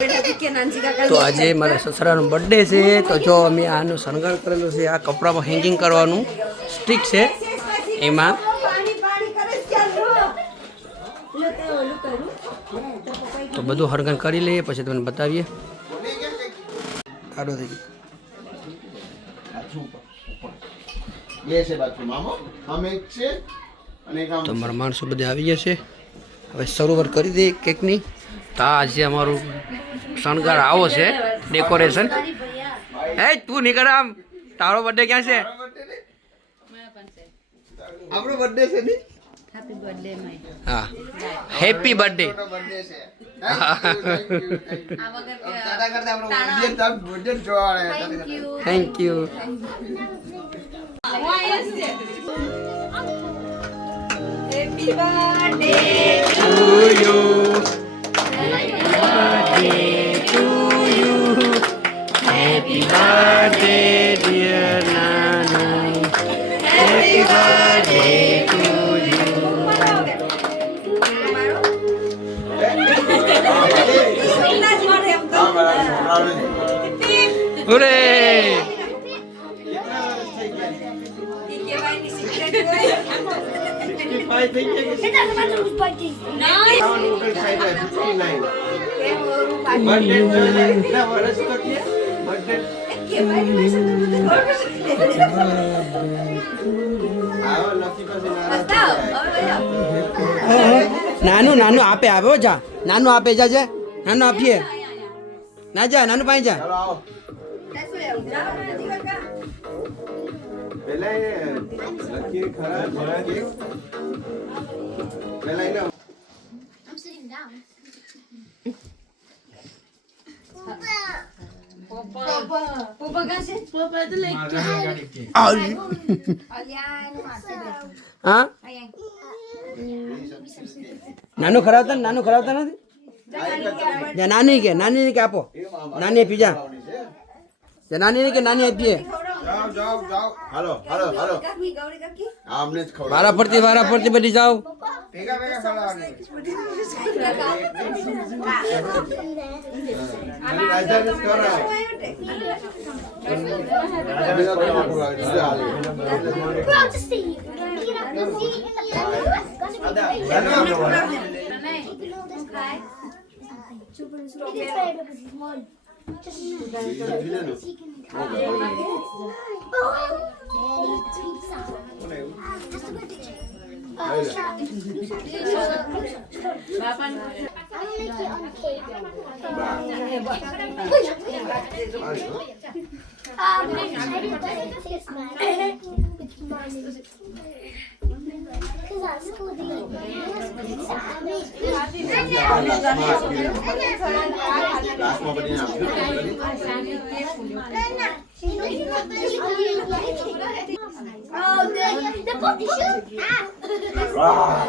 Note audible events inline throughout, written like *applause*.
તો આજે મારા સસરાનો બર્થડે છે. તો જો અમે આનું શણગાર કરેલું છે આ કપડામાં હેંગિંગ કરવાનું. સ્ટીક છે. એમાં તો બધું હરગણ કરી લઈએ પછી તમને બતાવીએ. સારું થઈ ગયું. તો મારા માણસો બધા આવી ગયા છે. હવે શરૂઆત કરી દઈએ કેકની તો આજે અમારું શણગાર આવો છે ડેકોરેશન હે તું નીકળ આમ. તારો બર્થડે ક્યાં છે? આપણો બર્થડે છે ને? હા. Happy birthday thank you to you. Happy birthday to you. Happy birthday, dear Nanu. Happy birthday to you. Hooray! નાનું નાનું આપે આપે હો જા. નાનું આપે જા જા. નાનું આપીએ. ના જા નાનું પાઈ જા. પેલા એ ખરા ખરા પેલા એને હા નાનું ખરાવતા નાનું ખરાવતા નથી? નાની કે નાની કે આપો. નાની આપી જા નાની કે નાની આપીએ? જાઓ જાઓ જાઓ. હાલો હાલો હાલો. આમને જ ખવડાવો. વારા ફરતી વારા ફરતી બધી જાઓ. ભેગા ભેગા ખવડાવવાની. ખાલી રાજાને જ ખવડાવો. ભેગા ભેગા ખવડાવો. Oh, the, the puppy shoot. Ah.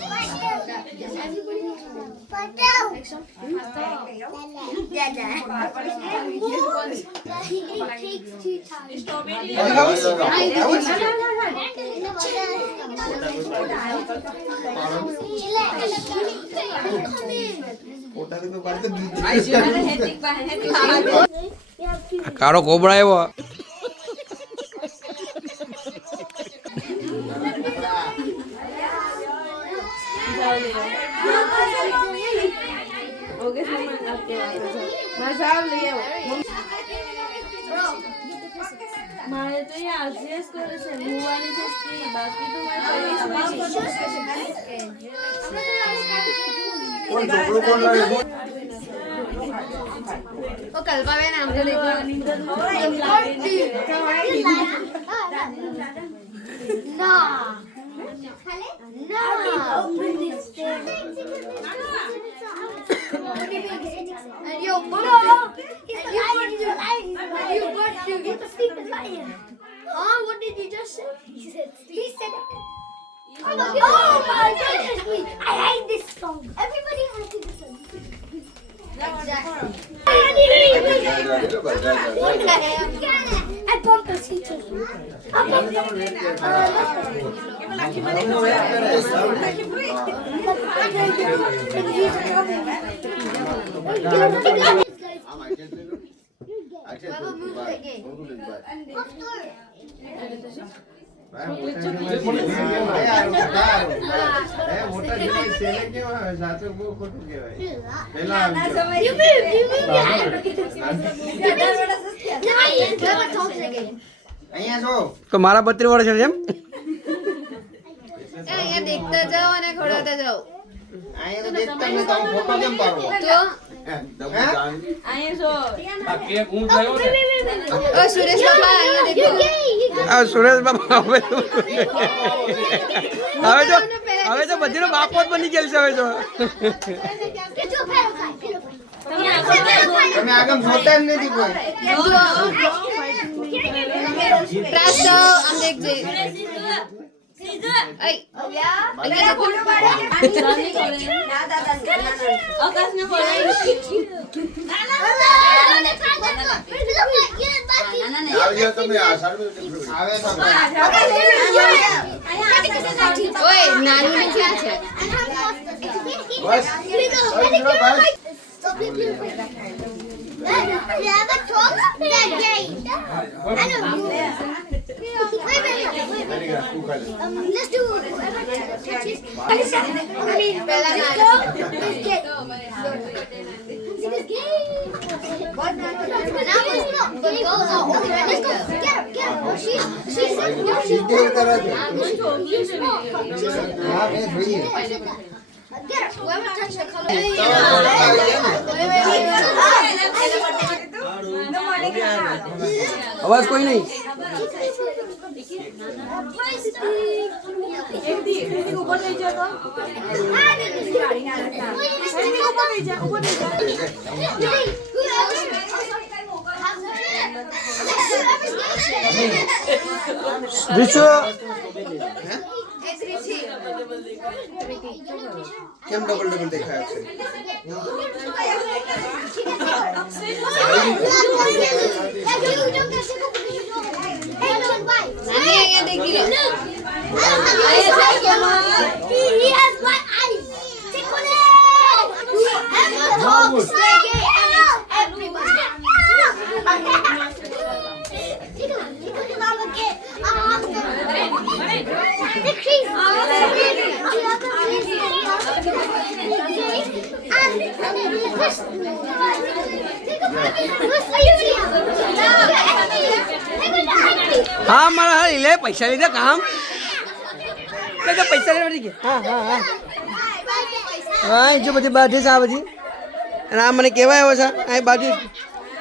નહીં. બસ I don't know. આને એક સ્ટ્રોબેરી આપી દીધો પોતાને તો પાડી તો દીધી. આ કાળો કોબળા આવ્યો મારે તો આજીએસ કરે છે મુવાની છે સ્ત્રી બાકી તો મારે Nah. Oh my goodness me! I hate this song. Everybody hates this song. I bumped the teacher. I bumped the teacher. I can't the it. I can't do it. After. તો મારા બત્રી વર્ષ છે એમ? અહીંયા દેખતા જાઓ અને ખોડાતા જાઓ. અહીંયા તો દેખતા નથી તો ફોટો કેમ પાડું? તો હે દમુ જાણ ઓ સુરેશ હવે તો હવે તો હવે તો બધીનો બાપો જ બની ગયેલ છે હવે તો. તમે આગળ જોતા જ નથી કોઈ નાનું ને ક્યાં છે? બસ. Let's do whoever touches. I mean, let's go. Let's. Let's go. Get up, get up. She, she said, no, she's not. She's not. She's not. She's not. મેં જોઈએ Get her. Whoever touches the color. અવાજ કોઈ નહીં વિશ્વ કેમ double double દેખાય છે? હા મારા હા લે પૈસા લીધા કામ. તો પૈસા લેવા કે. ગયા હા હા હા. હા જો બધી બાજુ છે આ બધી. અને આ મને કહેવાય આવ્યો છે આ બાજુ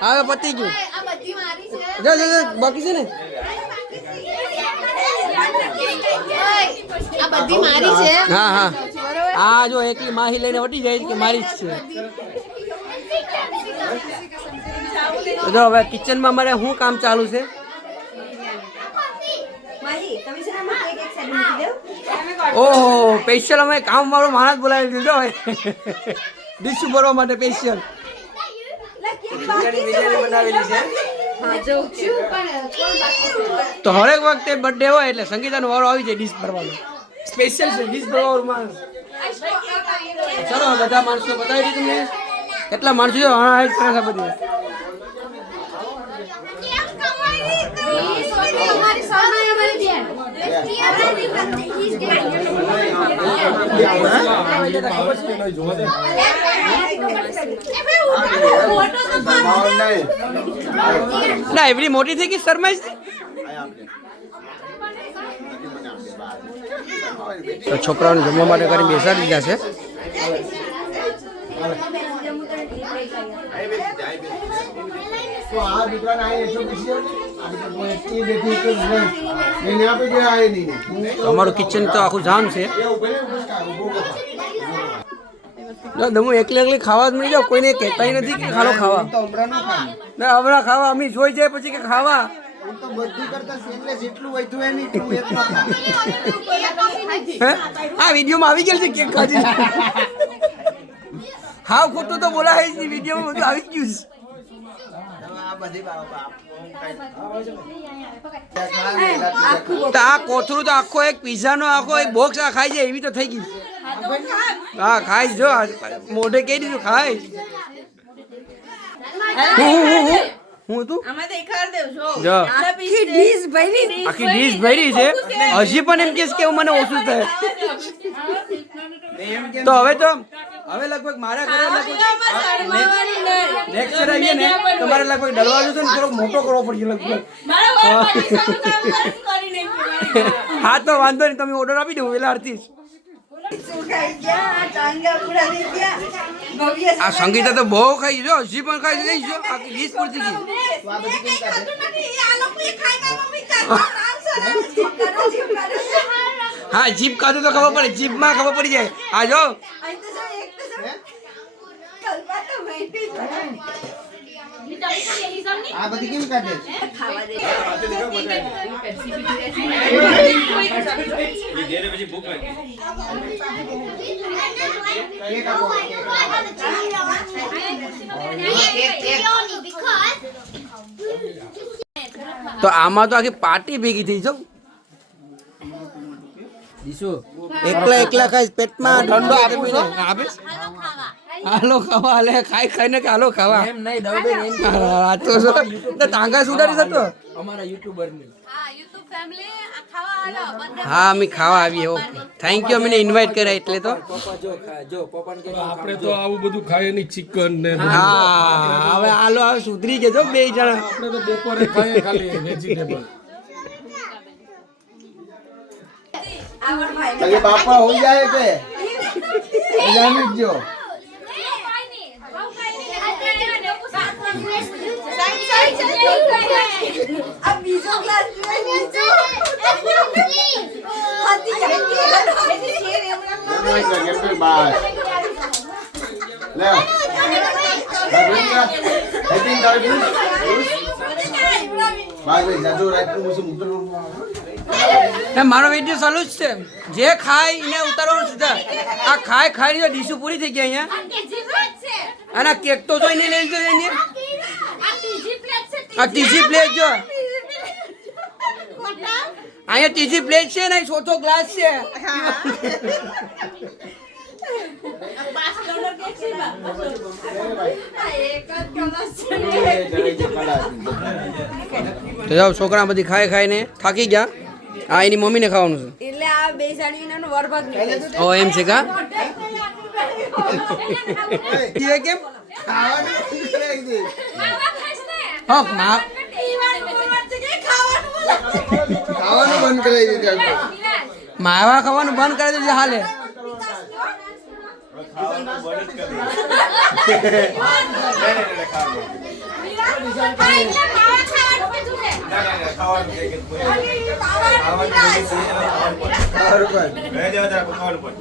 હા પતી ગયું. આ બધી મારી છે જો જો જો બાકી છે ને? આ બધી મારી છે. હા હા. આ જો એકલી માહી લઈને વટી જાય કે મારી જ છે. જો હવે કિચનમાં મારે શું કામ ચાલુ છે? ઓહો સ્પેશિયલ અમે કામ વાળો માણસ બોલાવી દીધો ડીશ ભરવા માટે સ્પેશિયલ તો હરેક વખતે બર્થડે હોય એટલે સંગીતાનો વારો આવી જાય ડીશ ભરવાનો. સ્પેશિયલ છે ડીશ ભરવાનો માણસ ચલો બધા માણસો બતાવી દીધું તમને. કેટલા માણસો છે? હા હા કરે છે બધી. માહોલ નહીં ના એવડી મોટી થઈ ગઈ શરમાઈશ આયા આપણે બાકી મને આપજે બહાર છોકરાઓને જમવા માટે કરીને બેસાડી દીધા છે. અમારું કિચન તો આખું જામ છે. કરો. દમુ એકલી એકલી ખાવા જ મળી જાવ કોઈને કહેતા નથી કે ખાલો ખાવા. ના, હમણાં ખાવા. અમે જોઈ જાય પછી કે ખાવા. હું તો બધી કરતા સેનલે જેટલું વધ્યું એ નહીં, એટલું એક ન ખાય. હે? આ વિડીયોમાં આવી ગયેલ છે કેક ખાધી. હા ખોટું તો બોલાય જ નહીં વિડીયોમાં બધું આવી ગયું છે. આ ખાય ખાય. તો આ કોથળું તો આખો એક પીઝાનો આખો એક બોક્સ આ ખાઈ જાય એવી તો થઈ ગઈ હા ખાઈ જો મોઢે કહી દીધું ખાઈ હું હતું? આખી ડીશ ભરી. આખી ડીશ ભરી. છે. હજી પણ એમ કેસ કે મને ઓછું થાય. તો હવે તો હવે લગભગ મારા ઘરે લગભગ નેક્સ્ટ યર આવીએ ને તમારે લગભગ દરવાજો છે ને થોડોક મોટો કરવો પડશે લગભગ. હા તો વાંધો નહીં તમે ઓર્ડર આપી દો વેલા આરતી આ સંગીતા તો બહુ ખાઈ જો હજી પણ ખાઈ નહીં જો આખી ડીશ પૂરતી ગઈ. કાઢે? હા. જીપ ખાધું તો ખબર પડે જીપમાં ખબર પડી જાય. આ જો. આ બધી કેમ કાઢે? કેક આપો, કેક. તો આમાં તો આખી પાર્ટી ભેગી થઈ જો એકલા એકલા ખાઈ પેટમાં ઠંડો આપી આપીશ. હાલો ખાવા હાલે ખાઈ ખાઈને કે હાલો ખાવા. એમ નહીં આ તો જો તો ટાંગા સુધારી થતો હા અમે ખાવા આવીએ ઓકે થેન્ક યુ અમને ઇન્વાઇટ કર્યા એટલે તો. આપણે તો આવું બધું ખાઈએ ની ચિકન ને હા હવે હાલો હવે સુધરી ગયો બે જણા. આપણે તો બપોરે ખાઈએ ખાલી વેજીટેબલ બાપા હોઈ જાય કે જાણી જ. જાજો એ મારો વીડિયો ચાલુ જ છે. જે ખાય એને ઉતારવાનું સીધા આ ખાય ખાઈ ડીશું પૂરી થઈ ગઈ અહીંયા. અને આ કેક તો જોઈને લઈ લીધો એને. આ ત્રીજી પ્લેટ જો. અહીંયા ત્રીજી પ્લેટ છે ને ચોથો ગ્લાસ છે. તો જાઓ છોકરા બધી ખાઈ ખાઈને થાકી ગયા. આ એની મમ્મીને ખાવાનું એટલે આ બે સાડીનો વરભાગ છે. ઓ એમ છે કા? કેમ? ખાવાનું હા મા ખાવાનું બંધ કરાવી દીધું માવા ખાવાનું બંધ કરી દીધું હાલે.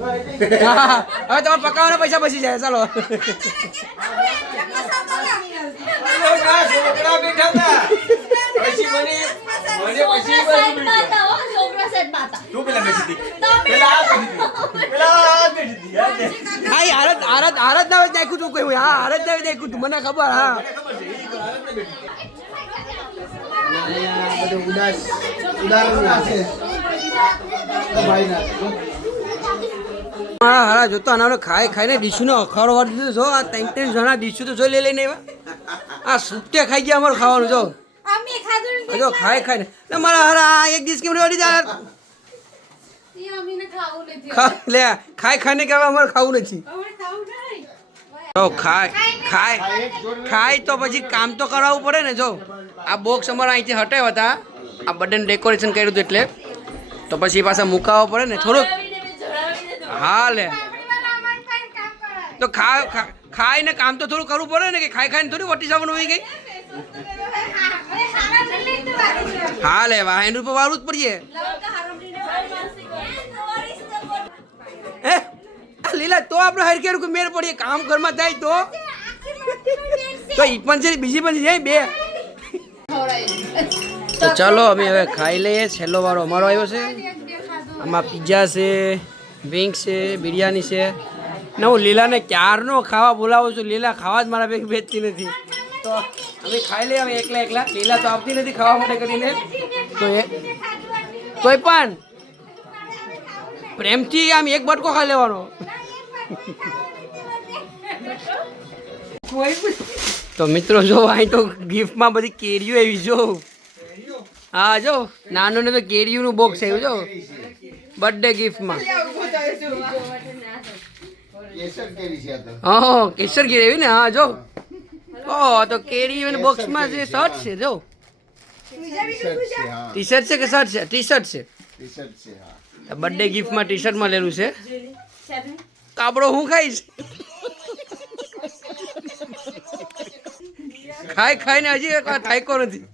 હવે તમારે પકાવવાના પૈસા બચી જાય ચાલો *laughs* *laughs* હા એ આરત આરત આરત ના દેખું તું કોઈ હા આરત ના દેખું તું મને ખબર હા. બધું ઉદાસ ઉદાહરણ નાખે ભાઈ ના હા હા જોતો આના ખાઈ ખાઈને ડીશું નો અખાડો દીધું જો આ ત્રણ ત્રણ જણા ડીશું તો જો લઈ લઈને આવ્યા. આ સુટે ખાઈ ગયા અમારું ખાવાનું જો. જો ખાઈ ખાઈને. ને મારા હારા આ એક દિવસ કેમ રેવાડી જાય ખા- લે ખાઈ ખાઈને કે અમારે ખાવું નથી. તો ખાય ખાય ખાય તો પછી કામ તો કરાવવું પડે ને જો. આ બોક્સ અમારા અહીંથી હટાવ્યા હતા. આ બટન ડેકોરેશન કર્યું હતું એટલે. તો પછી પાછા મુકાવવા પડે ને થોડુંક. હા લે તો ખા ખાઈને કામ તો થોડું કરવું પડે ને કે ખાઈ ખાઈને થોડી વટી જવાનું હોય ગઈ હા લે વાહ એનું વાળું જ પડીએ. હે? લીલા, તો આપણે હરકેર કોઈ મેળ પડીએ, કામ ઘરમાં થાય તો? તો ઈ પણ છે બીજી પણ છે બે. તો ચાલો, અમે હવે ખાઈ લઈએ. છેલ્લો વારો અમારો આવ્યો છે. આમાં પિઝા છે વિંગ્સ છે બિરયાની છે. ને હું લીલાને ક્યારનો ખાવા બોલાવું છું? લીલા ખાવા જ મારા ભેગી ભેજતી નથી. તો અમે ખાઈ લઈએ, અમે એકલા એકલા. લીલા તો આવતી નથી ખાવા માટે કરીને. તો એ તોય પણ પ્રેમથી આમ એક બટકો ખાઈ લેવાનો. તો મિત્રો જો અહીં તો ગિફ્ટમાં બધી કેરીઓ એવી જો. હા જો. નાનું ને તો કેરીઓનું બોક્સ આવ્યું જો. બર્થડે ગિફ્ટમાં કેસર કેરી છે હા કેસર કેરી એવી ને? હા જો. ઓ તો કેરી બોક્સમાં જે શર્ટ છે જો. ટી શર્ટ છે કે શર્ટ છે? ટી શર્ટ છે. ટી-શર્ટ છે હા. બર્થડે ગિફ્ટમાં ટી શર્ટમાં મળેલું છે. કાપડો હું ખાઈશ? ખાઈ ખાઈને હજી એક વાર થાયકો નથી.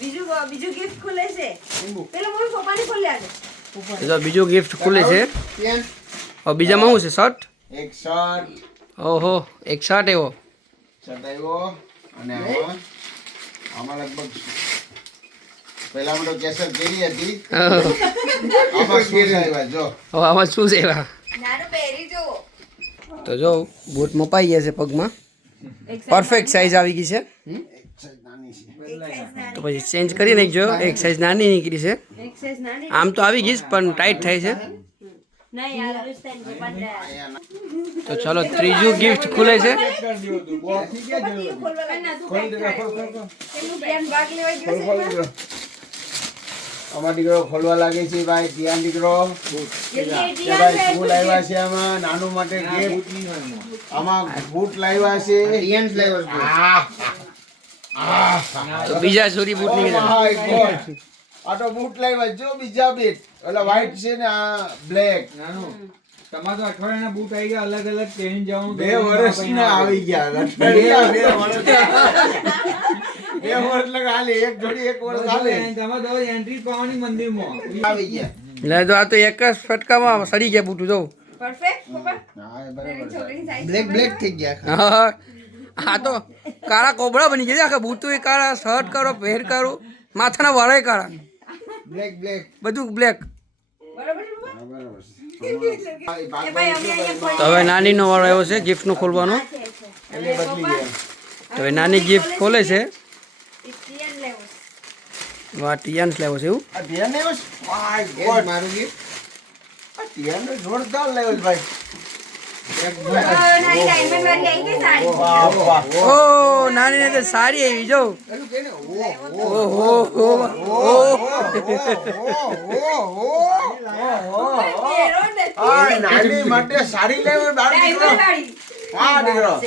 બીજું બીજું ગિફ્ટ ખુલે છે. પેલો મોર પપ્પાને ખોલી આલે તો બીજું ગિફ્ટ ખુલે છે. કેમ? હવે બીજામાં શું છે? શર્ટ? એક શર્ટ. ઓહો એક શર્ટ એવો. શર્ટ આવ્યો. અને આમાં લગભગ પહેલામાં તો કેસર કેરી હતી. આમાં શૂઝ આવ્યા જો. આમાં શું છે એવા તો જો બૂટ મપાઈ ગયા છે પગમાં. પરફેક્ટ સાઈઝ આવી ગઈ છે. એક size નાની છે. તો પછી ચેન્જ કરી નાખજો એક સાઈઝ નાની. નીકળી છે. એક સાઈઝ નાની. આમ તો આવી ગઈ પણ ટાઈટ થાય છે. તો ચલો ત્રીજું ગિફ્ટ ખુલે છે. અમાર દીકરો ખોલવા લાગે છે ભાઈ ત્યાં દીકરો. ભાઈ શું આવ્યા છે આમાં નાનું માટે gift. આમાં બૂટ લાવ્યા છે. આહ, તો બીજા સોરી બૂટ God. આ તો બૂટ લાવ્યા જો બીજા બેટ ઓલા વ્હાઈટ છે ને આ બ્લેક તમારે તો અઠવાડિયાના બૂટ આવી ગયા અલગ અલગ ટ્રેન જવાનું બે વર્ષના આવી ગયા અઠવાડિયા, બે વર્ષ *laughs* બે વર્ષ લગા એક જોડી એક વર્ષ હાલે. તમે તો એન્ટ્રી પાવાની મંદિરમાં. આવી ગયા. એટલે તો આ તો એક જ ફટકામાં સડી ગયા બુટું જો. પરફેક્ટ હા બરાબર છોકરીની સાઈઝ બ્લેક બ્લેક થઈ ગયા હા આ તો કાળા કોબળા બની ગયા છે આખા બૂટું કાળા શર્ટ કરો પહેર કરો માથાના વાળા કાળા. બ્લેક બ્લેક બધું બ્લેક એ તો હવે નાનીનો વાળો આવ્યો છે ખોલવાનો. બદલી ગયા. તો હવે નાની ગિફ્ટ ખોલે છે? વાહ ટિયાન્સ લેવો છે એવું આ ટિયાન લેવો છે માય ગોડ મારું કે આ ટિયાન ને જોરદાર છે ભાઈ સારી આવી જો માટે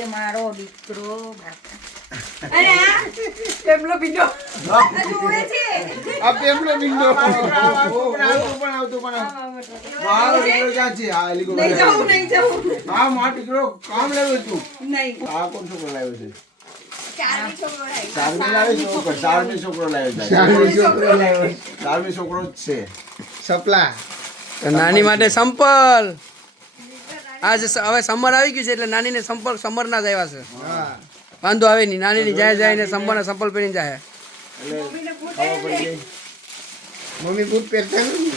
બાર દીકરો ડાયમંડ વાળી હા દીકરો અને આ પેપલો પીધો હા. છે. આ પેમલો બિંદો પણ આવતું પણ મારો દીકરો ક્યાં છે? આ એલી નહીં જવું નહીં જવું. હા મારો દીકરો કામ લેવું તું. નહીં. આ કોણ છોકરો લાવ્યો છે? ચારની છોકરો આવી. સારમી લાવે છે છોકરો સારમી છોકરો લાવ્યો છે. છોકરો લાવ્યો સારમી છોકરો જ છે. સપલા. નાની માટે સંપલ. આજે હવે સમર આવી ગયું છે એટલે નાની ને સંપલ સમરના જ આવ્યા છે. વાંધો આવે નહીં. નાની જાય જાય ને સંપલના સંપલ પહેરીને જાય મમ્મી બૂટ પહેરતા નથી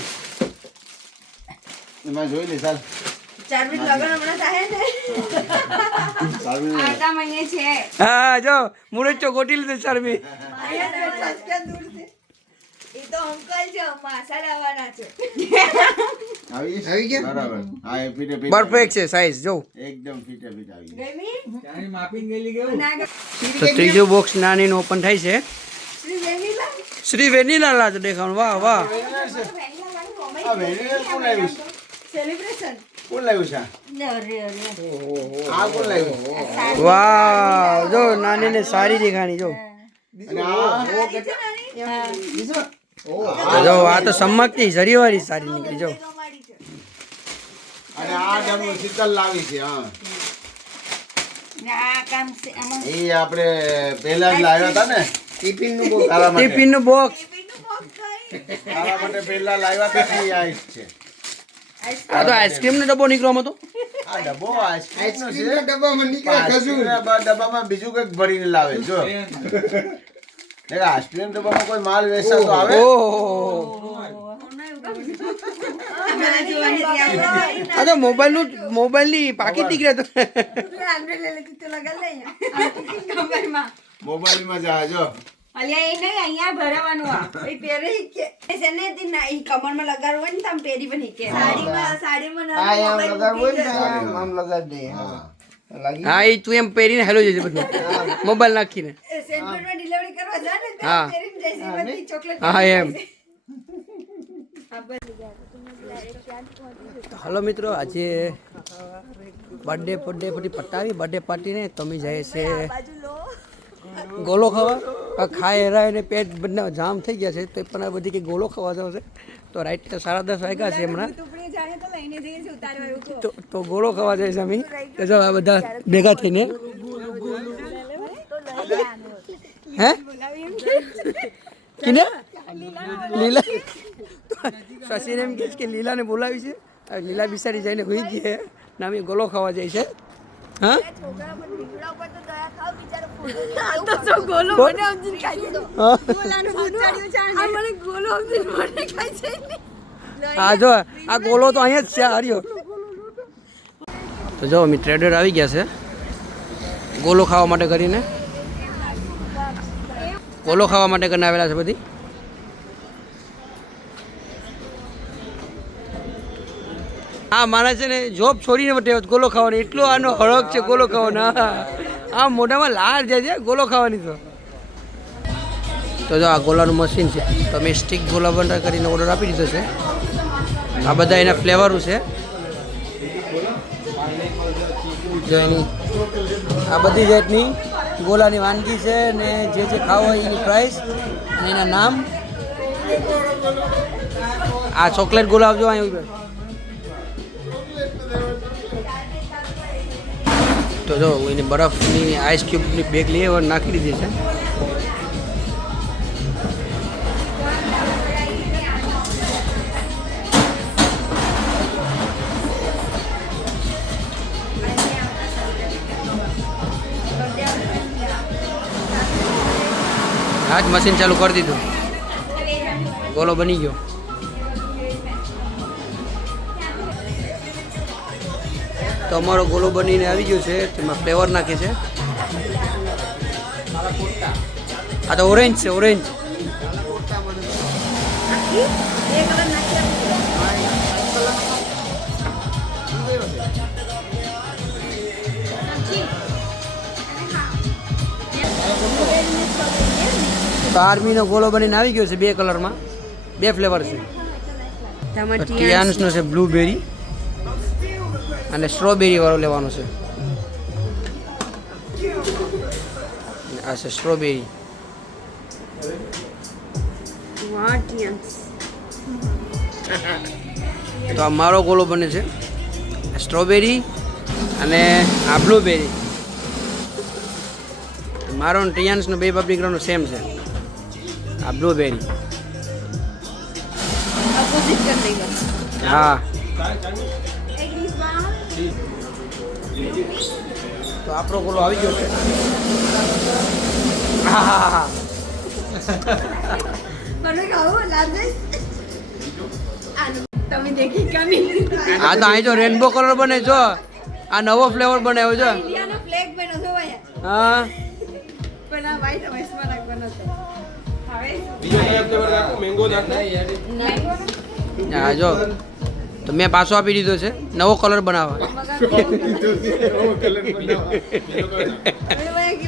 એમાં જોઈ લે ચાલ. હા જો મુરચ્ચો ગોટી લીધો ચારમી એ તો અંકલ છે માસા લાવવાના છે. આવી? આવી ગયા? બરાબર. હા એ ફીટે ફીટ પરફેક્ટ છે સાઈઝ જો. એકદમ ફીટે ફીટ આવી ગયા. ગમી? માપીને ગયેલી કેવું તો ત્રીજું બોક્સ નાનીનું ઓપન થાય છે. શ્રી વેનીલા? શ્રી લાજ દેખાણ. વાહ વાહ. વેનીલા વાળી કોમેડી આ વેણીલાલ કોણ લાવ્યું સેલિબ્રેશન કોણ લાવ્યું છે આ? આ કોણ લાવ્યું? વાહ જો નાનીને સારી દેખાણી જો. અને આ જો આ તો ચમકતી જરીવાળી સારી નીકળી જો. અને આ ડબલું શીતલ લાવી છે હા. ને એ આપણે પહેલા જ લાવ્યા હતા ને ટિફિનનું બોક્સ ટિફિનનું બોક્સ તારા માટે પહેલા લાવ્યા હતા ને એ આ છે? આ તો આઈસ્ક્રીમનો ડબ્બો નીકળવામાં હતો આ ડબ્બો આઈસ્ક્રીમ નો છે ડબ્બામાં નીકળે ખજૂર. ડબ્બામાં બીજું કંઈક ભરીને લાવે જો. દેખ આઈસ્ક્રીમ ડબ્બામાં કોઈ માલ વેચાતો આવે? ઓહો. આ તો મોબાઈલનું મોબાઈલની પાકીટ નીકળે તો. મોબાઈલમાં જા જો. અલ્યા એ નહીં અહીંયા ભરાવાનું આ. એ પહેરે કે છે ને તે ના ઈ કમરમાં લગાડવું હોય ને તમે પહેરી પણ કે. સાડીમાં સાડીમાં ના દે. હા. એ તું એમ પહેરીને હેલો જજે બધું. મોબાઈલ નાખીને. હા. હા એમ. તો હલો મિત્રો આજે બર્થડે બર્થડે પછી પટાવી બર્થડે પાર્ટીને તમે જાય છે. ગોલો ખાવા? ખાય ખાઈ હેરાય ને પેટ બધા જામ થઈ ગયા છે તે પણ આ બધી કે ગોલો ખાવા જાવ છે. તો રાઈટ સાડા દસ વાગ્યા છે હમણાં. તો તો ગોળો ખાવા જાય છે અમે તો આ બધા ભેગા થઈને. હે? કિને? લીલા. શશીને એમ કહે છે કે લીલાને બોલાવી છે. લીલા બિસારી જઈને હોઈ ગઈ છે ને અમે ગોલો ખાવા જાય છે. હા? હા. જો આ ગોલો તો અહીંયા જ છે હર્યો તો જો અમે ટ્રેડર આવી ગયા છે. ગોલો ખાવા માટે કરીને. ગોલો ખાવા માટે કરીને આવેલા છે બધી. હા મારા છે ને જોબ છોડીને વટે ગોલો ખાવાનો. એટલો આનો હળક છે ગોલો ખાવાનો. આ મોઢામાં લાળ જાય છે, ગોલો ખાવાની તો. તો જો આ ગોલાનું મશીન છે તો મેં સ્ટીક ગોલા બંડા કરીને ઓર્ડર આપી દીધો છે. આ બધા એના ફ્લેવરો છે. આ બધી જાતની ગોલાની વાનગી છે ને જે જે ખાવા હોય એની પ્રાઇસ અને એના નામ. આ ચોકલેટ ગોલા આવજો અહીં તો જો એની બરફની આઈસ ક્યુબની બેગ લઈ આવ્યા, નાખી દીધી છે. આજ મશીન ચાલુ કરી દીધું. ગોલો બની ગયો. તો અમારો ગોલો બનીને આવી ગયો છે તેમાં ફ્લેવર નાખે છે. આ તો ઓરેન્જ છે ઓરેન્જ. તો આર્મીનો ગોલો બનીને આવી ગયો છે બે કલરમાં. બે ફ્લેવર છે. ટિયાન્સનો છે બ્લુબેરી. અને સ્ટ્રોબેરી વાળો લેવાનો છે. આ છે સ્ટ્રોબેરી તો આ મારો ગોલો બને છે. સ્ટ્રોબેરી અને આ બ્લુબેરી મારો ટિયાન્સનો બે બાપ દીકરાનો સેમ છે. આ બ્લુબેરી હા. તો આપણો ગોલો આવી ગયો છે. આ તો અહીં જો રેનબો કલર બને જો આ નવો ફ્લેવર બનાવ્યો જો. ઇન્ડિયાનો ફ્લેગ બનો છો ભાઈ. હા. પણ આ વ્હાઈટ વાઇસમાં નાખવાનો છે. હવે બીજો કયા ફ્લેવર રાખો? મેંગો નાખો? હા જો. તો મેં પાછો આપી દીધો છે. નવો કલર બનાવવા.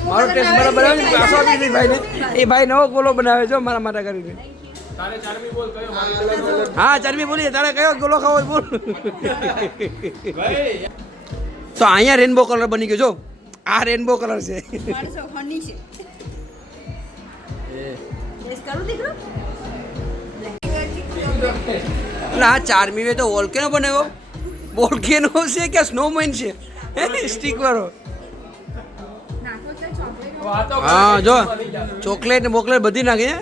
મારો ટેસ્ટ બરાબર આવે પાછો આપી દીધી ભાઈને. એ ભાઈ નવો ગોલો બનાવે છે મારા માટે કરીને. તારે ચારમી બોલ કયો મારી કલર બોલ હા ચરબી બોલીએ. તારે કયો ગોલો ખાવો બોલ. તો અહીંયા રેનબો કલર બની ગયો જો આ રેનબો કલર છે. એટલે આ ચારમી વે તો વોલ્કેનો બનાવ્યો. વોલ્કેનો છે કે સ્નોમેન છે? સ્ટીક વાળો. હા જો ચોકલેટ ને બોકલેટ બધી નાખી છે.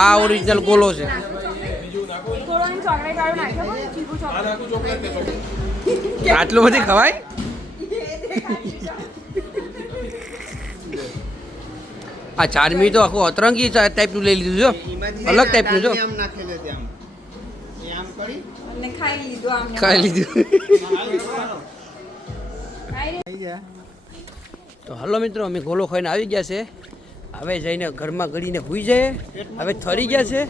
આ ઓરિજિનલ ગોલો છે. આટલું બધી ખવાય? આ ચારમી તો આખું અતરંગી ટાઈપનું લઈ લીધું છો. અલગ ટાઈપનું છે. ખાઈ લીધું આમ ખાઈ લીધું. તો હલો મિત્રો અમે ગોલો ખાઈને આવી ગયા છે. હવે જઈને ઘરમાં ગળીને ભૂઈ જાય હવે થરી ગયા છે.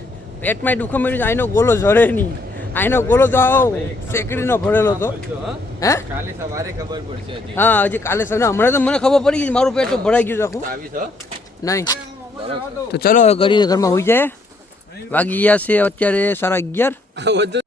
પેટમાં દુખો મળ્યું છે. આનો ગોલો ઝરે નહીં. આનો ગોલો તો આવો શેકડીનો ભરેલો હતો હે? કાલે સવારે ખબર પડશે હા હજી કાલે સવારે. હમણાં તો મને ખબર પડી ગઈ મારું પેટ તો ભરાઈ ગયું છે આખું. આવી છો નહીં. તો ચલો હવે ગળીને ઘરમાં હોઈ જાય. વાગી ગયા છે અત્યારે સાડા અગિયાર. *laughs*